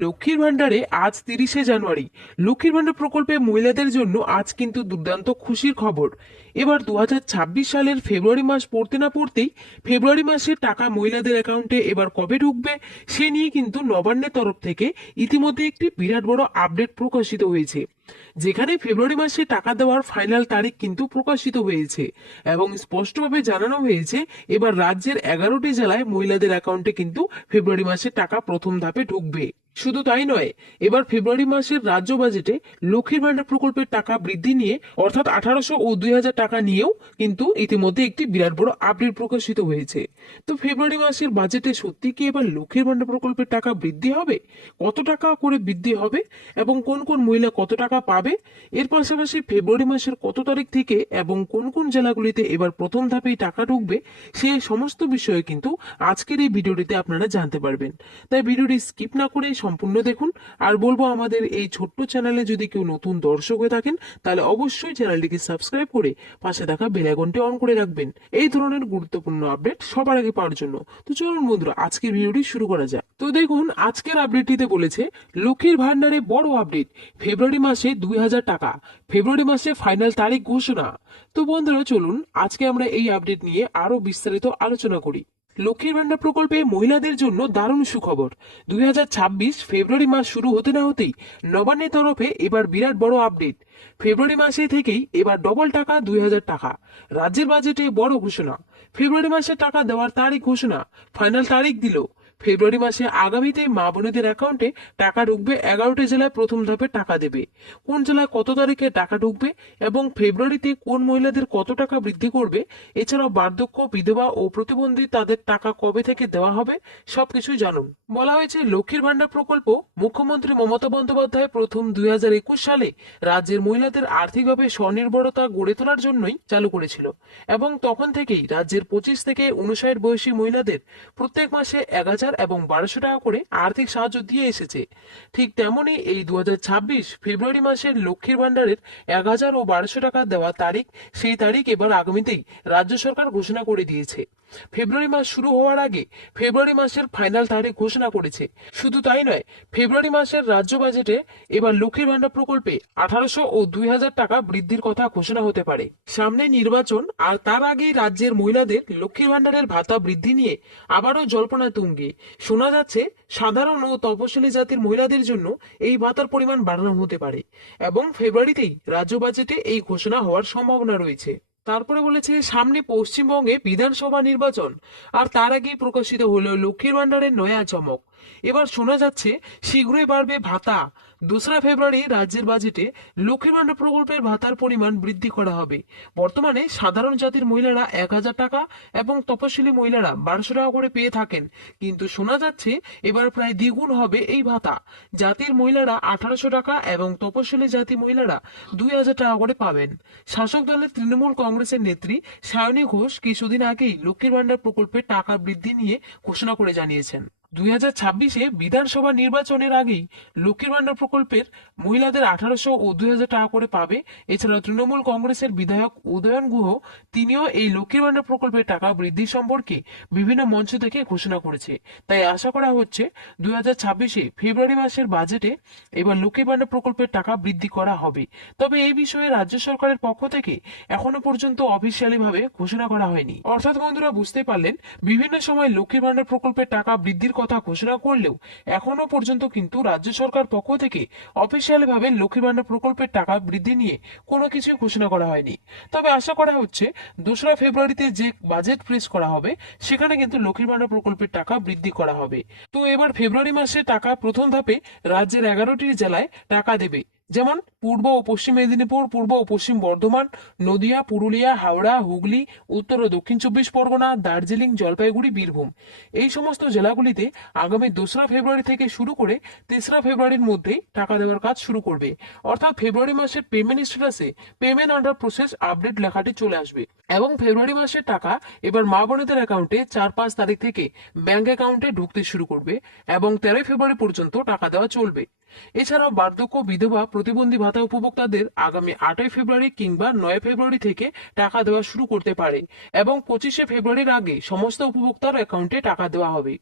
লক্ষ্মীর ভান্ডারে আজ 30শে জানুয়ারি। লক্ষ্মীর ভান্ডার প্রকল্পে মহিলাদের জন্য আজ কিন্তু দুর্দান্ত খুশির খবর। এবার 2026 সালের ফেব্রুয়ারি মাস পড়তে না পড়তেই ফেব্রুয়ারি মাসের টাকা মহিলাদের অ্যাকাউন্টে এবার কবে ঢুকবে সে নিয়ে কিন্তু নবান্নের তরফ থেকে ইতিমধ্যে একটি বিরাট বড় আপডেট প্রকাশিত হয়েছে, যেখানে ফেব্রুয়ারি মাসে টাকা দেওয়ার ফাইনাল তারিখ কিন্তু প্রকাশিত হয়েছে এবং স্পষ্টভাবে জানানো হয়েছে এবার রাজ্যের 11টি জেলায় মহিলাদের অ্যাকাউন্টে কিন্তু ফেব্রুয়ারি মাসে টাকা প্রথম ধাপে ঢুকবে। শুধু তাই নয়, এবার ফেব্রুয়ারি মাসের রাজ্য বাজেটে লক্ষ্মীর ভান্ডার প্রকল্পের টাকা বৃদ্ধি নিয়ে অর্থাৎ 1800 ও 2000 টাকা নিয়েও কিন্তু ইতিমধ্যে একটি বিরাট বড় আপডেট প্রকাশিত হয়েছে। তো ফেব্রুয়ারি মাসের বাজেটে সত্যি কি এবার লক্ষ্মীর ভান্ডার প্রকল্পের টাকা বৃদ্ধি হবে? কত টাকা করে বৃদ্ধি হবে এবং কোন কোন মহিলা কত টাকা পাবে? এর পাশাপাশি ফেব্রুয়ারি মাসের কত তারিখ থেকে এবং কোন কোন জেলাগুলিতে এবার প্রথম ধাপেই টাকা ঢুকবে সেই সমস্ত বিষয়ে কিন্তু আজকের এই ভিডিওটিতে আপনারা জানতে পারবেন। তাই ভিডিওটি স্কিপ না করে সম্পূর্ণ দেখুন। আর বলবো, আমাদের এই ছোট্ট চ্যানেলে যদি কেউ নতুন দর্শক হয়ে থাকেন তাহলে অবশ্যই চ্যানেলটিকে সাবস্ক্রাইব করে পাশে থাকা বেল আইকনটি অন করে রাখবেন এই ধরনের গুরুত্বপূর্ণ আপডেট সবার আগে পাওয়ার জন্য। তো চলুন বন্ধুরা, আজকের ভিডিওটি শুরু করা যাক। তো দেখুন, আজকের আপডেটটিতে বলেছে লক্ষ্মীর ভান্ডারে বড় আপডেট, ফেব্রুয়ারি মাসে 2000 টাকা, ফেব্রুয়ারি মাসে ফাইনাল তারিখ ঘোষণা। তো বন্ধুরা চলুন আজকে আমরা এই আপডেট নিয়ে আরো বিস্তারিত আলোচনা করি। লক্ষ্মীর ভান্ডার প্রকল্পে মহিলাদের জন্য দারুণ সুখবর। 2026 ফেব্রুয়ারি মাস শুরু হতে না হতেই নবান্নের তরফে এবার বিরাট বড় আপডেট। ফেব্রুয়ারি মাসে থেকেই এবার ডবল টাকা 2000 টাকা। রাজ্যের বাজেটে বড় ঘোষণা, ফেব্রুয়ারি মাসে টাকা দেওয়ার তারিখ ঘোষণা, ফাইনাল তারিখ দিল। ফেব্রুয়ারি মাসে আগামীতে মা বোনেদের অ্যাকাউন্টে টাকা ঢুকবে, 11টি জেলায় প্রথম ধাপে টাকা দেবে। কোন জেলায় কত তারিখে টাকা ঢুকবে এবং ফেব্রুয়ারিতে কোন মহিলাদের কত টাকা বৃদ্ধি করবে, এছাড়াও বার্ধক্য, বিধবা ও প্রতিবন্ধী তাদের টাকা কবে থেকে দেওয়া হবে সবকিছু জানুন। বলা হয়েছে লক্ষ্মীর ভান্ডার প্রকল্প মুখ্যমন্ত্রী মমতা বন্দ্যোপাধ্যায় প্রথম 2021 সালে রাজ্যের মহিলাদের আর্থিকভাবে স্বনির্ভরতা গড়ে তোলার জন্যই চালু করেছিল এবং তখন থেকেই রাজ্যের 25 থেকে 59 বয়সী মহিলাদের প্রত্যেক মাসে 1000 এবং 1200 টাকা করে আর্থিক সাহায্য দিয়ে এসেছে। ঠিক তেমনি এই 2026 ফেব্রুয়ারি মাসের লক্ষ্মীর ভান্ডারের 1000 ও 1200 টাকা দেওয়া তারিখ, সেই তারিখ এবার আগামীতেই রাজ্য সরকার ঘোষণা করে দিয়েছে। ফেব্রুয়ারি মাস শুরু হওয়ার আগে ফেব্রুয়ারি মাসের ফাইনাল তারিখ ঘোষণা করেছে। শুধু তাই নয়, ফেব্রুয়ারি মাসের রাজ্য বাজেটে এবার লক্ষ্মীর ভান্ডার প্রকল্পে 1800 ও 2000 টাকা বৃদ্ধির কথা ঘোষণা হতে পারে। সামনে নির্বাচন, আর তার আগেই রাজ্যের মহিলাদের লক্ষ্মীর ভান্ডারের ভাতা বৃদ্ধি নিয়ে আবারও জল্পনা তুঙ্গে। শোনা যাচ্ছে সাধারণ ও তপশিলি জাতির মহিলাদের জন্য এই ভাতার পরিমাণ বাড়ানো হতে পারে এবং ফেব্রুয়ারিতেই রাজ্য বাজেটে এই ঘোষণা হওয়ার সম্ভাবনা রয়েছে। তারপরে বলেছে সামনে পশ্চিমবঙ্গে বিধানসভা নির্বাচন, আর তার আগেই প্রকাশিত হলো লক্ষ্মীর ভান্ডারের নয়া চমক। এবার শোনা যাচ্ছে শীঘ্রই বাড়বে ভাতা। 2রা ফেব্রুয়ারি রাজ্যের বাজেটে লক্ষ্মীর ভান্ডার প্রকল্পের ভাতার পরিমাণ বৃদ্ধি করা হবে। বর্তমানে সাধারণ জাতির মহিলারা 1000 টাকা এবং তপশিলি মহিলারা 1200 টাকা করে পেয়ে থাকেন, কিন্তু শোনা যাচ্ছে এবার প্রায় দ্বিগুণ হবে এই ভাতা। জাতির মহিলারা 1800 টাকা এবং তপশিলি জাতি মহিলারা 2000 টাকা করে পাবেন। শাসক দলের তৃণমূল কংগ্রেসের নেত্রী সায়নী ঘোষ কিছুদিন আগেই লক্ষ্মীর ভান্ডার প্রকল্পের টাকা বৃদ্ধি নিয়ে ঘোষণা করে জানিয়েছেন 2026-এ বিধানসভা নির্বাচনের আগেই লক্ষ্মীর ভান্ডার প্রকল্পের মহিলাদের 1800 ও 2000 টাকা করে পাবে। এছাড়াও তৃণমূল কংগ্রেসের বিধায়ক উদয়ন গুহ, তিনিও এই লক্ষ্মীর ভান্ডার প্রকল্পের টাকা বৃদ্ধি সম্পর্কে বিভিন্ন মঞ্চ থেকে ঘোষণা করেছে। তাই আশা করা হচ্ছে 2026-এ ফেব্রুয়ারি মাসের বাজেটে এবার লক্ষ্মীর ভান্ডার প্রকল্পের টাকা বৃদ্ধি করা হবে। তবে এই বিষয়ে রাজ্য সরকারের পক্ষ থেকে এখনো পর্যন্ত অফিসিয়ালি ভাবে ঘোষণা করা হয়নি। অর্থাৎ বন্ধুরা বুঝতে পারলেন, বিভিন্ন সময় লক্ষ্মীর ভান্ডার প্রকল্পের টাকা বৃদ্ধির কথা ঘোষণা করলেও এখনো পর্যন্ত কিন্তু রাজ্য সরকার পক্ষ থেকে অফিসিয়ালি ভাবে লক্ষ্মীর ভান্ডার প্রকল্পের টাকা বৃদ্ধি নিয়ে কোনো কিছুই ঘোষণা করা হয়নি। তবে আশা করা হচ্ছে 2রা ফেব্রুয়ারিতে যে বাজেট প্রেস করা হবে সেখানে কিন্তু লক্ষ্মীর ভান্ডার প্রকল্পের টাকা বৃদ্ধি করা হবে। তো এবার ফেব্রুয়ারি মাসে টাকা প্রথম ধাপে রাজ্যের 11টি জেলায় টাকা দেবে, যেমন পূর্ব ও পশ্চিম মেদিনীপুর, পূর্ব ও পশ্চিম বর্ধমান, নদিয়া, পুরুলিয়া, হাওড়া, হুগলি, উত্তর ও দক্ষিণ 24 পরগনা, দার্জিলিং, জলপাইগুড়ি, বীরভূম। এই সমস্ত জেলাগুলিতে আগামী 2রা ফেব্রুয়ারি থেকে শুরু করে 3রা ফেব্রুয়ারির মধ্যেই টাকা দেওয়ার কাজ শুরু করবে। অর্থাৎ ফেব্রুয়ারি মাসের পেমেন্ট স্ট্যাটাসে পেমেন্ট আন্ডার প্রসেস আপডেট লেখাটি চলে আসবে এবং ফেব্রুয়ারি মাসের টাকা এবার মা বোনেদের অ্যাকাউন্টে 4-5 তারিখ থেকে ব্যাংক অ্যাকাউন্টে ঢুকতে শুরু করবে এবং 13 ফেব্রুয়ারি পর্যন্ত টাকা দেওয়া চলবে। এছাড়াও বার্ধক্য, বিধবা, প্রতিবন্ধী ভাতা উপভোক্তাদের আগামী 8 ফেব্রুয়ারি কিংবা 9 ফেব্রুয়ারি থেকে টাকা দেওয়া শুরু করতে পারে এবং 25 ফেব্রুয়ারির আগে সমস্ত উপভোক্তার অ্যাকাউন্টে টাকা দেওয়া হবে।